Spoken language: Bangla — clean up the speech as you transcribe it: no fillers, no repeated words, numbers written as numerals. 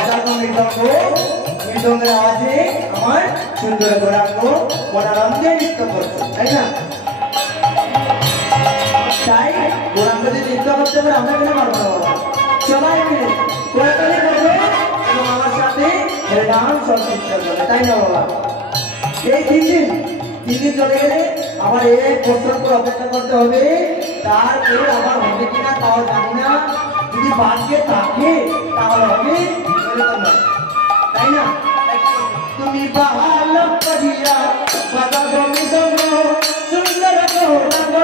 বাজানো মৃদঙ্গের আওয়াজে আমার সুন্দর গৌরাঙ্গ মনানন্দে নৃত্য করছে, তাই না? তাই গৌরাঙ্গ যদি নৃত্য করতে পারে আমরা কেন পারবো না বাবা? সবাই মিলে কোলাকুলি করবে এবং আমার সাথে নাম সংকীর্তন করবে, তাই না বাবা? এই তিন দিন চলে গেলে আবার এক বছর পর অপেক্ষা করতে হবে, তারপর আবার হবে কিনা তাও জানি না। যদি বাড়িয়ে থাকে তাহলে হবে, এরকম নয়, তাই না? তুমি ভালো করিয়া বাজাবো মৃদঙ্গ সুন্দর গৌরাঙ্গ